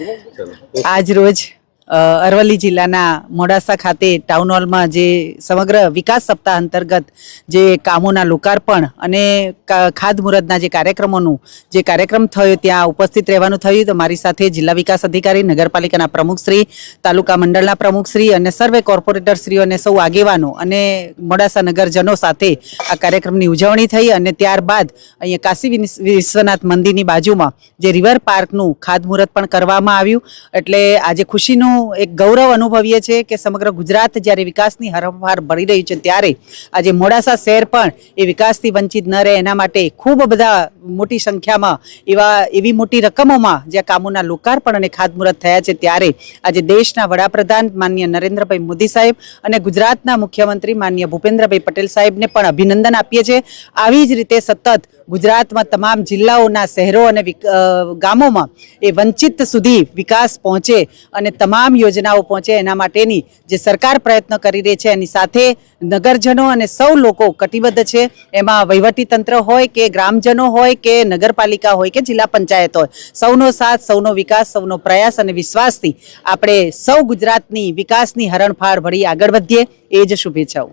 આજ રોજ અરવલ્લી જિલ્લાના મોડાસા ખાતે ટાઉન હોલમાં જે સમગ્ર વિકાસ સપ્તાહ અંતર્ગત જે કામોના લોકાર્પણ અને ખાતમુહૂર્તના જે કાર્યક્રમોનું જે કાર્યક્રમ થયો ત્યાં ઉપસ્થિત રહેવાનું થયું. તો મારી સાથે જિલ્લા વિકાસ અધિકારી, નગરપાલિકાના પ્રમુખશ્રી, તાલુકા મંડળના પ્રમુખશ્રી અને સર્વે કોર્પોરેટરશ્રીઓ અને સૌ આગેવાનો અને મોડાસા નગરજનો સાથે આ કાર્યક્રમની ઉજવણી થઈ. અને ત્યારબાદ અહીંયા કાશી વિશ્વનાથ મંદિરની બાજુમાં જે રિવર પાર્કનું ખાતમુહૂર્ત પણ કરવામાં આવ્યું. એટલે આજે ખુશીનું એક ગૌરવ અનુભવીએ છીએ કે સમગ્ર ગુજરાત જ્યારે વિકાસની હરણફાળ ભળી રહ્યું છે ત્યારે આજે મોડાસા શહેર પણ એ વિકાસથી વંચિત ન રહે એના માટે ખૂબ બધા મોટી સંખ્યામાં એવી મોટી રકમોમાં જે કામોના લોકાર્પણ અને ખાતમુહૂર્ત થયા છે. ત્યારે આજે દેશના વડાપ્રધાન માનનીય નરેન્દ્રભાઈ મોદી સાહેબ અને ગુજરાતના મુખ્યમંત્રી માનનીય ભૂપેન્દ્રભાઈ પટેલ સાહેબને પણ અભિનંદન આપીએ છીએ. આવી જ રીતે સતત ગુજરાતમાં તમામ જિલ્લાઓના શહેરો અને ગામોમાં એ વંચિત સુધી વિકાસ પહોંચે અને તમામ યોજનાઓ પહોંચે એના માટેની જે સરકાર પ્રયત્ન કરી રહી છે એની સાથે નગરજનો અને સૌ લોકો કટિબદ્ધ છે. એમાં વહીવટીતંત્ર હોય કે ગ્રામજનો હોય કે નગરપાલિકા હોય કે જિલ્લા પંચાયત હોય, સૌનો સાથ, સૌનો વિકાસ, સૌનો પ્રયાસ અને વિશ્વાસથી આપણે સૌ ગુજરાતની વિકાસની હરણફાળ ભળી આગળ વધીએ એ જ શુભેચ્છાઓ.